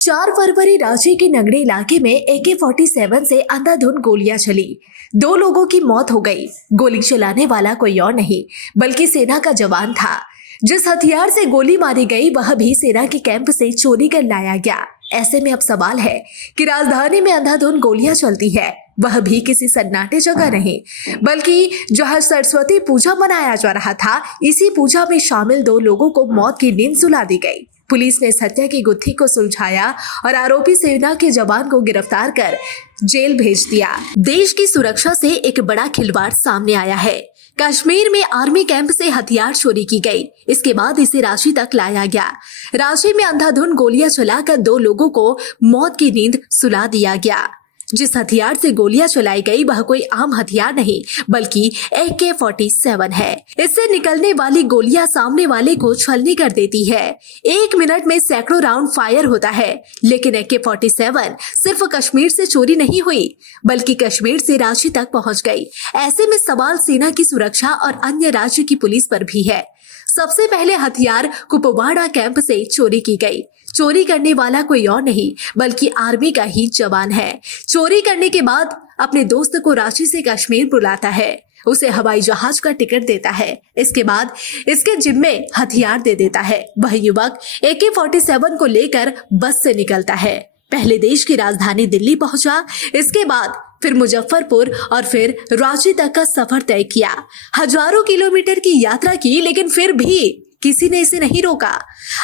4 फरवरी रांची के नगड़ी इलाके में AK-47 से अंधाधुंध गोलियां चली। 2 लोगों की मौत हो गई। गोली चलाने वाला कोई और नहीं बल्कि सेना का जवान था। जिस हथियार से गोली मारी गई वह भी सेना के कैंप से चोरी कर लाया गया। ऐसे में अब सवाल है कि राजधानी में अंधाधुंध गोलियां चलती है, वह भी किसी सन्नाटे जगह नहीं बल्कि जहां सरस्वती पूजा मनाया जा रहा था, इसी पूजा में शामिल 2 लोगों को मौत की नींद सुला दी गई। पुलिस ने इस हत्या की गुत्थी को सुलझाया और आरोपी सेना के जवान को गिरफ्तार कर जेल भेज दिया। देश की सुरक्षा से एक बड़ा खिलवाड़ सामने आया है। कश्मीर में आर्मी कैंप से हथियार चोरी की गई, इसके बाद इसे रांची तक लाया गया। रांची में अंधाधुंध गोलियां चलाकर 2 लोगों को मौत की नींद सुला दिया गया। जिस हथियार से गोलियां चलाई गई वह कोई आम हथियार नहीं बल्कि AK-47 है। इससे निकलने वाली गोलियां सामने वाले को छलनी कर देती है। 1 मिनट में सैकड़ों राउंड फायर होता है। लेकिन AK-47 सिर्फ कश्मीर से चोरी नहीं हुई बल्कि कश्मीर से रांची तक पहुंच गई। ऐसे में सवाल सेना की सुरक्षा और अन्य राज्य की पुलिस पर भी है। सबसे पहले हथियार कुपवाड़ा कैंप से चोरी की गई। चोरी करने वाला कोई और नहीं बल्कि आर्मी का ही जवान है। चोरी करने के बाद अपने दोस्त को रांची से कश्मीर बुलाता है, उसे हवाई जहाज का टिकट देता है। इसके बाद इसके जिम्मे हथियार दे देता है। वह युवक AK-47 को लेकर बस से निकलता है। पहले देश की राजधानी दिल्ली पहुंचा, इसके बाद फिर मुजफ्फरपुर और फिर रांची तक का सफर तय किया। हजारों किलोमीटर की यात्रा की, लेकिन फिर भी किसी ने इसे नहीं रोका।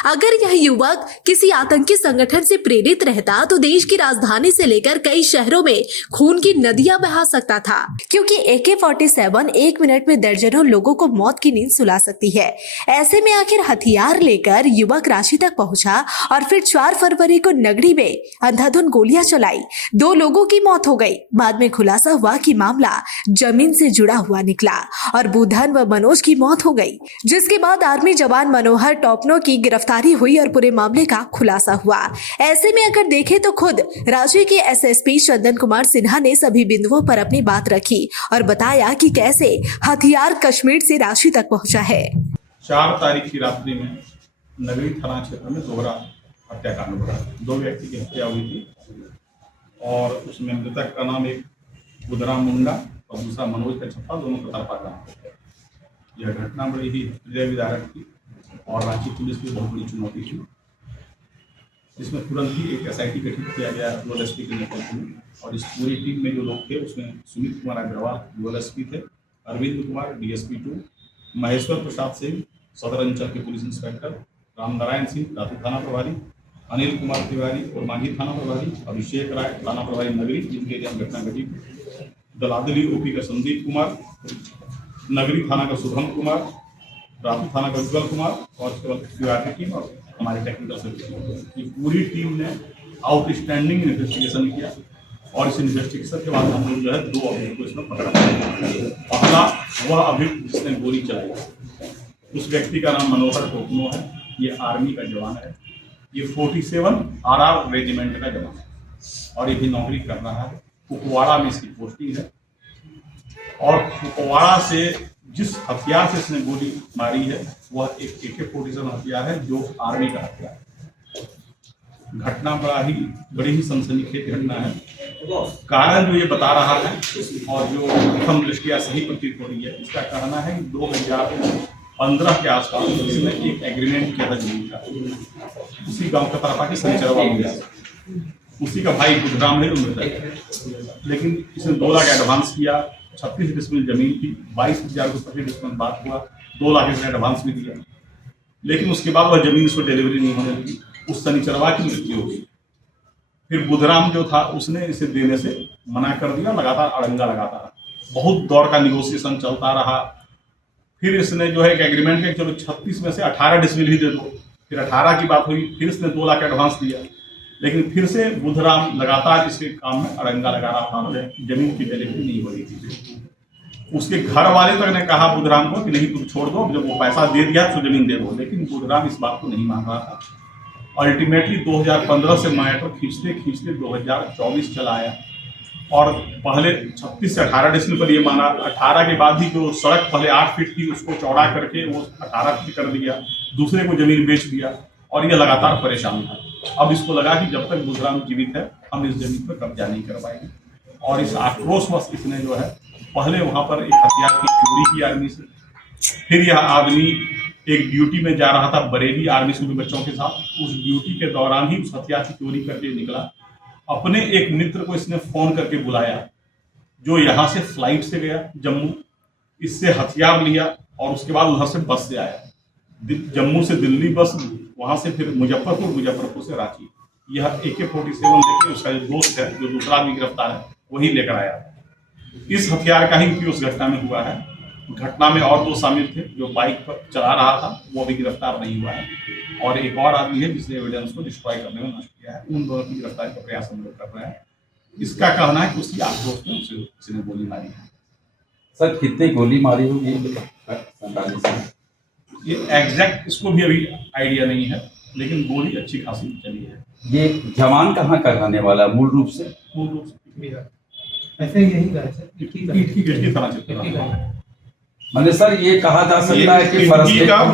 अगर यह युवक किसी आतंकी संगठन से प्रेरित रहता तो देश की राजधानी से लेकर कई शहरों में खून की नदियां बहा सकता था, क्योंकि AK-47 1 मिनट में दर्जनों लोगों को मौत की नींद सुला सकती है। ऐसे में आखिर हथियार लेकर युवक रांची तक पहुंचा और फिर 4 फरवरी को नगरी में अंधाधुंध गोलियां चलाई। 2 लोगों की मौत हो गई। बाद में खुलासा हुआ कि मामला जमीन से जुड़ा हुआ निकला और बुधन व मनोज की मौत हो गई, जिसके बाद आर्मी जवान मनोहर टोपनो की गिरफ्तारी हुई और पूरे मामले का खुलासा हुआ। ऐसे में अगर देखें तो खुद राज्य के SSP चंदन कुमार सिन्हा ने सभी बिंदुओं पर अपनी बात रखी और बताया कि कैसे हथियार कश्मीर से रांची तक पहुंचा है। 4 तारीख की रात्रि में नगरी थाना क्षेत्र में दोहरा हत्याकांड हुआ। 2 व्यक्ति की हत्या हुई थी और उसमें मृतक का नाम एक बुधराम मुंडा और दूसरा मनोज कच्छप्पा, दोनों कतारपा का। यह घटना बड़ी ही हृदय विदारक थी और रांची पुलिस की बहुत बड़ी चुनौती थी। इसमें तुरंत ही एक SIT गठित किया गया रूरल SP के नेतृत्व में, और इस पूरी टीम में जो लोग थे उसमें सुमित कुमार अग्रवाल रूरल SP थे, अरविंद कुमार DSP 2, महेश्वर प्रसाद सिंह सदर अंचल के पुलिस इंस्पेक्टर, रामनारायण सिंह रातू थाना प्रभारी, अनिल कुमार तिवारी और मांझी थाना प्रभारी, अभिषेक राय थाना प्रभारी नगरी जिनके एरिया में घटना घटी, दलादली OP का संदीप कुमार, नगरी थाना का शुभम कुमार, रातू थाना का उज्ज्वल कुमार और की टीम और हमारी टेक्निकल सर्विस की पूरी टीम ने आउटस्टैंडिंग इन्वेस्टिगेशन किया। और इस इन्वेस्टिगेशन के बाद हम लोग जो है 2 अभियुक्त को इसमें पकड़ा। पहला वह अभियुक्त जिसने गोली चलाई, उस व्यक्ति का नाम मनोहर टोपनो है। ये आर्मी का जवान है। ये 47 RR रेजिमेंट का जवान है और ये भी नौकरी कर रहा है। कुपवाड़ा में इसकी पोस्टिंग है और कुपवाड़ा से जिस हथियार से इसने गोली मारी है वह एक AK-47 हथियार है, जो आर्मी का हथियार है। घटना बड़ी ही सनसनीखेज घटना है। कारण जो ये बता रहा है और जो प्रथम दृष्टया सही प्रतीत हो रही है, इसका कहना है कि 2015 के आसपास इसने एक एग्रीमेंट किया था जमीन का, उसी गांव का तरफा के सनीचरवा में उसी का भाई बुधराम है जो मृतक है। लेकिन इसने 2 लाख एडवांस किया, 36 डिसमिल जमीन की 22,000 को 25 डिसमिल बात हुआ, 2 लाख इसने एडवांस भी दिया। लेकिन उसके बाद वह जमीन इसको डिलीवरी नहीं होने लगी। उस शनिचरवा की मृत्यु हो गई। फिर बुधराम जो था उसने इसे देने से मना कर दिया, लगातार अड़ंगा लगाता रहा। बहुत दौर का निगोसिएशन चलता रहा। फिर इसने जो है एक एग्रीमेंट किया, चलो 36 में से 18 डिसमिल ही दे दो। फिर 18 की बात हुई, फिर इसने 2 लाख एडवांस दिया। लेकिन फिर से बुधराम लगातार इसके काम में अड़ंगा लगा रहा था और जमीन की डिलीवरी नहीं हो रही थी। उसके घर वाले तक ने कहा बुधराम को कि नहीं तुम छोड़ दो, जब वो पैसा दे दिया तो जमीन दे दो। लेकिन बुधराम इस बात को नहीं मान रहा था। अल्टीमेटली 2015 से मैटर खींचते खींचते 2024 चला आया और पहले 36 से 18 डिसमिल पर ये माना। 18 के बाद ही जो सड़क पहले 8 फीट थी उसको चौड़ा करके वो 18 फीट कर दिया, दूसरे को जमीन बेच दिया और ये लगातार परेशान था। अब इसको लगा कि जब तक बुधराम जीवित है हम इस जमीन पर कब्जा नहीं कर पाएंगे, और इस आक्रोशवश इसने जो है पहले वहां पर एक हथियार की चोरी की आर्मी से। फिर यह आदमी एक ड्यूटी में जा रहा था बरेली आर्मी स्कूल में बच्चों के साथ, उस ड्यूटी के दौरान ही उस हथियार की चोरी करके निकला। अपने एक मित्र को इसने फोन करके बुलाया जो यहाँ से फ्लाइट से गया जम्मू, इससे हथियार लिया और उसके बाद उधर से बस से आया, जम्मू से दिल्ली बस, वहां से फिर मुजफ्फरपुर, मुजफ्फरपुर से रांची। यह AK-47 लेकर उसका जो दोस्त है जो दूसरा आदमी गिरफ्तार है वही लेकर आया। इस हथियार का ही उपयोग उस घटना में हुआ है। घटना में और 2 शामिल थे, जो बाइक पर चला रहा था वो अभी गिरफ्तार नहीं हुआ है, और एक और आदमी है जिसने एविडेंस को डिस्ट्रॉय करने में नष्ट किया है। उन दोनों की गिरफ्तारी का प्रयास हम लोग कर रहे हैं। इसका कहना है कि उसकी आक्रोश में उसे किसी ने गोली मारी है। सर कितनी गोली मारी होगी 47 में? ये एग्जैक्ट इसको भी अभी आइडिया नहीं है, लेकिन गोली अच्छी खासी चली है। ये जवान कहाँ का रहने वाला है मूल रूप से? मूल रूप से ऐसे यही गाय सर इटकी थाना क्षेत्र का। मैंने सर ये कहा जा सकता है कि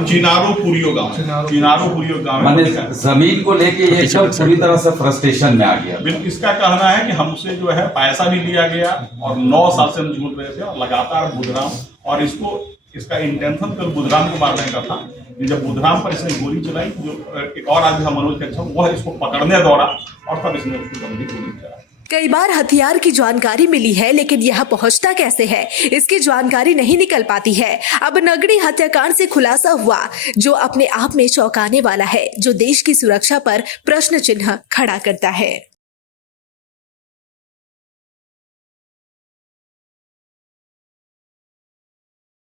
चिनारो-पुरियो गांव मैंने है। जमीन को लेके ये सब पूरी तरह से फ्रस्ट्रेशन में आ गया। इसका कहना है कि हमसे जो है पैसा भी लिया गया और 9 साल से हम झूठ रहे थे, और लगातार बुधराम, और इसका इंटेंशन कल बुधराम को मारने का था। जब बुधराम पर इसने गोली चलाई, जो एक और आदमी था मनोज कच्छप, वह इसको पकड़ने दौड़ा और तब इसने उसको गोली चलाई। कई बार हथियार की जानकारी मिली है, लेकिन यह पहुंचता कैसे है इसकी जानकारी नहीं निकल पाती है। अब नगड़ी हत्याकांड से खुलासा हुआ, जो अपने आप में चौंकाने वाला है, जो देश की सुरक्षा पर प्रश्न चिन्ह खड़ा करता है।